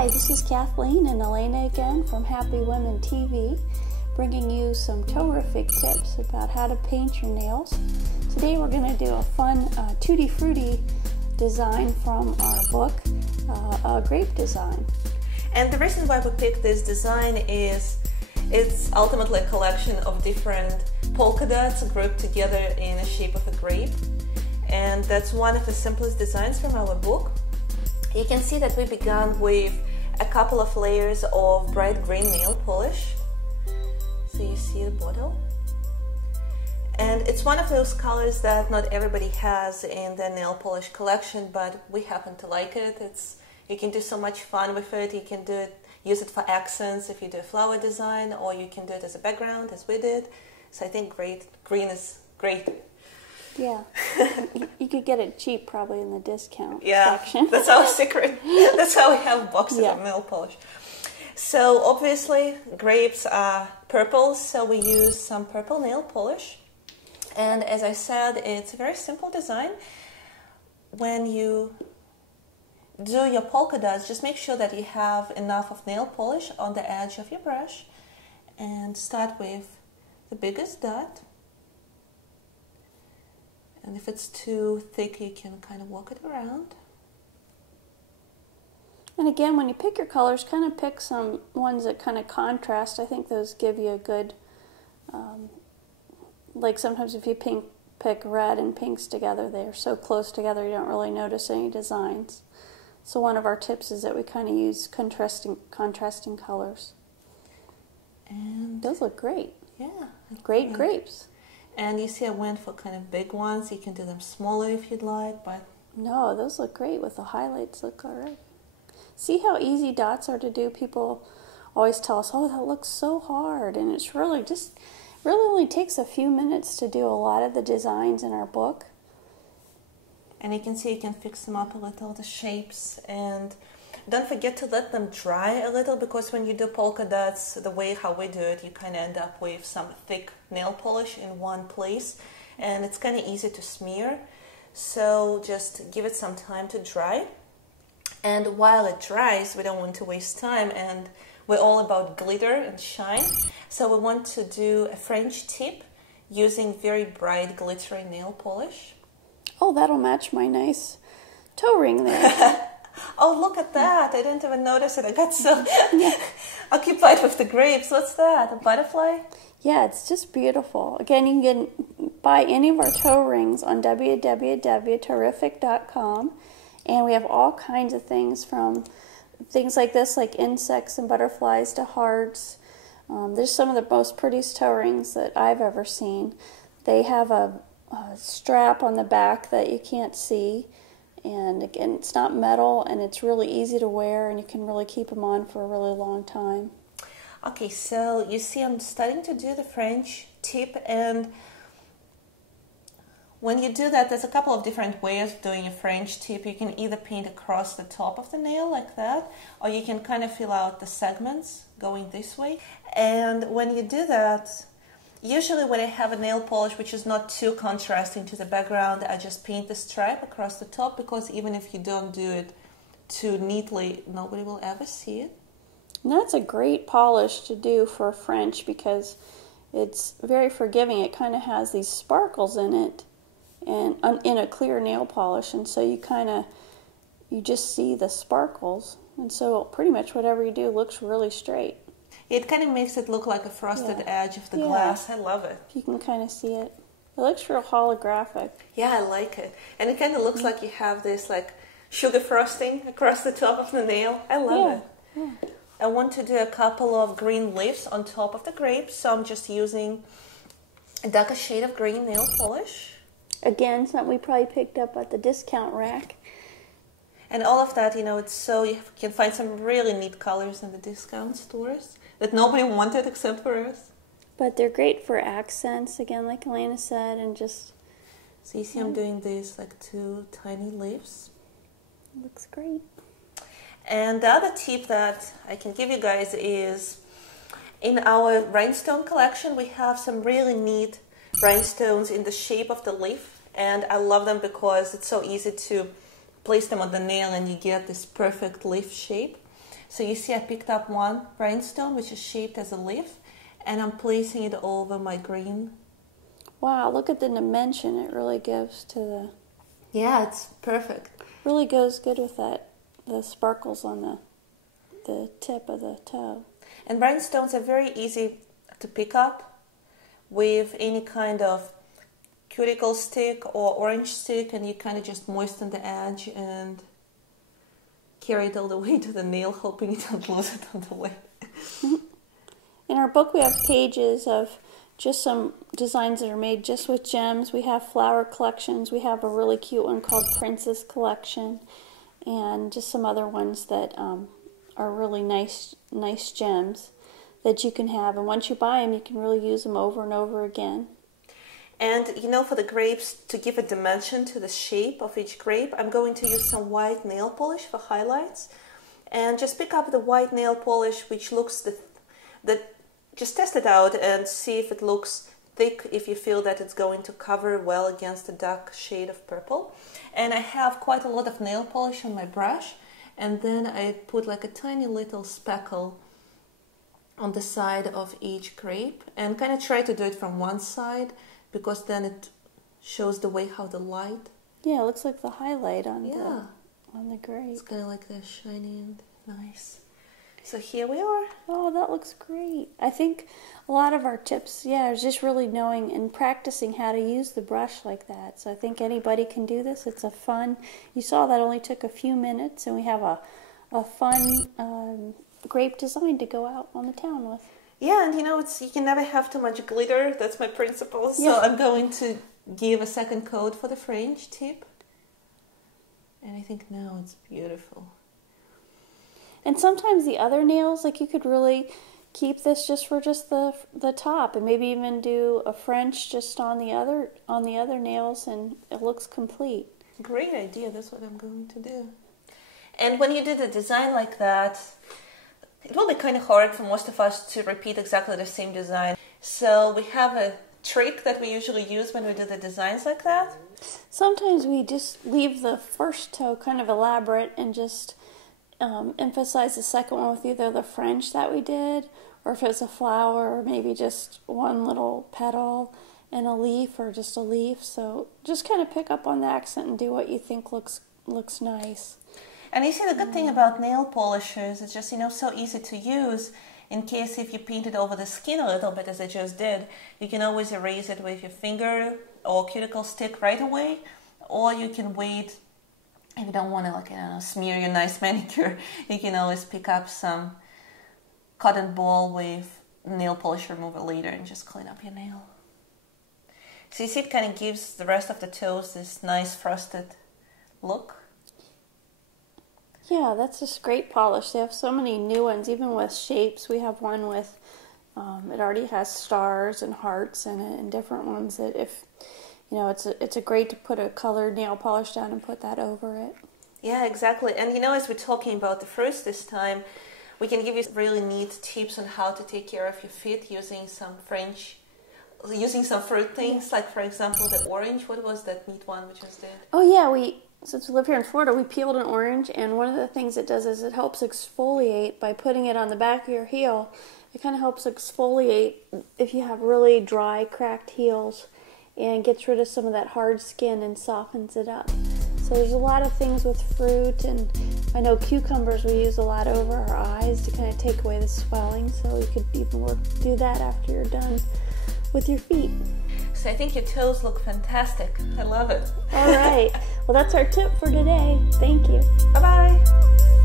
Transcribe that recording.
Hi, this is Kathleen and Elena again from Happy Women TV, bringing you some terrific tips about how to paint your nails. Today we're going to do a fun Tutti Frutti design from our book, a grape design. And the reason why we picked this design is it's ultimately a collection of different polka dots grouped together in the shape of a grape. And that's one of the simplest designs from our book. You can see that we began with a couple of layers of bright green nail polish. So you see the bottle. And it's one of those colors that not everybody has in their nail polish collection, but we happen to like it. You can do so much fun with it. You can use it for accents if you do a flower design, or you can do it as a background, as we did. So I think green is great. Yeah, you could get it cheap probably in the discount Yeah, section. that's our secret. That's how we have boxes of nail polish. So obviously grapes are purple, so we use some purple nail polish. And as I said, it's a very simple design. When you do your polka dots, just make sure that you have enough of nail polish on the edge of your brush, and start with the biggest dot. And if it's too thick, you can kind of walk it around. And again, when you pick your colors, kind of pick some ones that kind of contrast. I think those give you a good, like sometimes if you pick red and pinks together, they're so close together you don't really notice any designs. So one of our tips is that we kind of use contrasting colors. And those look great. Yeah. Great grapes. And you see I went for kind of big ones. You can do them smaller if you'd like, but... No, those look great with the highlights. Look all right. See how easy dots are to do? People always tell us, oh, that looks so hard. And it's really only takes a few minutes to do a lot of the designs in our book. And you can see you can fix them up a little, the shapes. And don't forget to let them dry a little, because when you do polka dots, the way how we do it, you kind of end up with some thick nail polish in one place. And it's kind of easy to smear. So just give it some time to dry. And while it dries, we don't want to waste time. And we're all about glitter and shine. So we want to do a French tip using very bright glittery nail polish. Oh, that'll match my nice toe ring there. Oh, look at that. I didn't even notice it. I got so occupied with the grapes. What's that? A butterfly? Yeah, it's just beautiful. Again, you can buy any of our toe rings on www.terrific.com. And we have all kinds of things, from things like this, like insects and butterflies, to hearts. There's some of the most prettiest toe rings that I've ever seen. They have a strap on the back that you can't see. And again, it's not metal, and it's really easy to wear, and you can really keep them on for a really long time. Okay, so you see I'm starting to do the French tip, and when you do that, there's a couple of different ways of doing a French tip. You can either paint across the top of the nail like that, or you can kind of fill out the segments going this way. And when you do that, usually when I have a nail polish which is not too contrasting to the background, I just paint the stripe across the top, because even if you don't do it too neatly, nobody will ever see it. And that's a great polish to do for French, because it's very forgiving. It kind of has these sparkles in it, and in a clear nail polish, and so you just see the sparkles, and so pretty much whatever you do looks really straight. It kind of makes it look like a frosted edge of the glass. I love it. You can kind of see it. It looks real holographic. Yeah, I like it. And it kind of looks like you have this like sugar frosting across the top of the nail. I love it. Yeah. I want to do a couple of green leaves on top of the grapes, so I'm just using a darker shade of green nail polish. Again, something we probably picked up at the discount rack. And all of that, it's so you can find some really neat colors in the discount stores that nobody wanted except for us. But they're great for accents, again, like Elena said, and just... So you see I'm doing these like two tiny leaves. Looks great. And the other tip that I can give you guys is, in our rhinestone collection, we have some really neat rhinestones in the shape of the leaf. And I love them because it's so easy to place them on the nail and you get this perfect leaf shape. So you see I picked up one rhinestone, which is shaped as a leaf, and I'm placing it over my green. Wow, look at the dimension it really gives to the... Yeah, it's perfect. Really goes good with that, the sparkles on the tip of the toe. And rhinestones are very easy to pick up with any kind of cuticle stick or orange stick, and you kind of just moisten the edge and carry it all the way to the nail, hoping you don't lose it on the way. In our book we have pages of just some designs that are made just with gems. We have flower collections. We have a really cute one called Princess Collection, and just some other ones that are really nice gems that you can have. And once you buy them, you can really use them over and over again. And you know, for the grapes, to give a dimension to the shape of each grape, I'm going to use some white nail polish for highlights. And just pick up the white nail polish, which looks just test it out and see if it looks thick, if you feel that it's going to cover well against a dark shade of purple. And I have quite a lot of nail polish on my brush, and then I put like a tiny little speckle on the side of each grape, and kind of try to do it from one side, because then it shows the way how the light... Yeah, it looks like the highlight on the grape. It's kind of like that shiny and nice. So here we are. Oh, that looks great. I think a lot of our tips, is just really knowing and practicing how to use the brush like that. So I think anybody can do this. It's a fun, you saw that only took a few minutes, and we have a fun grape design to go out on the town with. Yeah, and you know, you can never have too much glitter. That's my principle. So I'm going to give a second coat for the French tip. And I think now it's beautiful. And sometimes the other nails, like you could really keep this just for the top, and maybe even do a French just on the other nails, and it looks complete. Great idea. That's what I'm going to do. And when you do the design like that, it will be kind of hard for most of us to repeat exactly the same design. So we have a trick that we usually use when we do the designs like that. Sometimes we just leave the first toe kind of elaborate and just emphasize the second one with either the French that we did, or if it's a flower, or maybe just one little petal and a leaf, or just a leaf. So just kind of pick up on the accent and do what you think looks nice. And you see, the good thing about nail polishers is just, so easy to use. In case if you paint it over the skin a little bit, as I just did, you can always erase it with your finger or cuticle stick right away. Or you can wait, if you don't want to, smear your nice manicure, you can always pick up some cotton ball with nail polish remover later and just clean up your nail. So you see, it kind of gives the rest of the toes this nice frosted look. Yeah, that's just great polish. They have so many new ones, even with shapes. We have one with, it already has stars and hearts in it, and different ones that if, it's a great to put a colored nail polish down and put that over it. Yeah, exactly. And as we're talking about the fruits this time, we can give you really neat tips on how to take care of your feet using some fruit things, like for example the orange. What was that neat one we just did? Oh yeah, since we live here in Florida, we peeled an orange, and one of the things it does is it helps exfoliate by putting it on the back of your heel. It kind of helps exfoliate if you have really dry, cracked heels, and gets rid of some of that hard skin and softens it up. So there's a lot of things with fruit, and I know cucumbers we use a lot over our eyes to kind of take away the swelling, so you could even do that after you're done with your feet. So I think your toes look fantastic. I love it. All right. Well, that's our tip for today. Thank you. Bye-bye.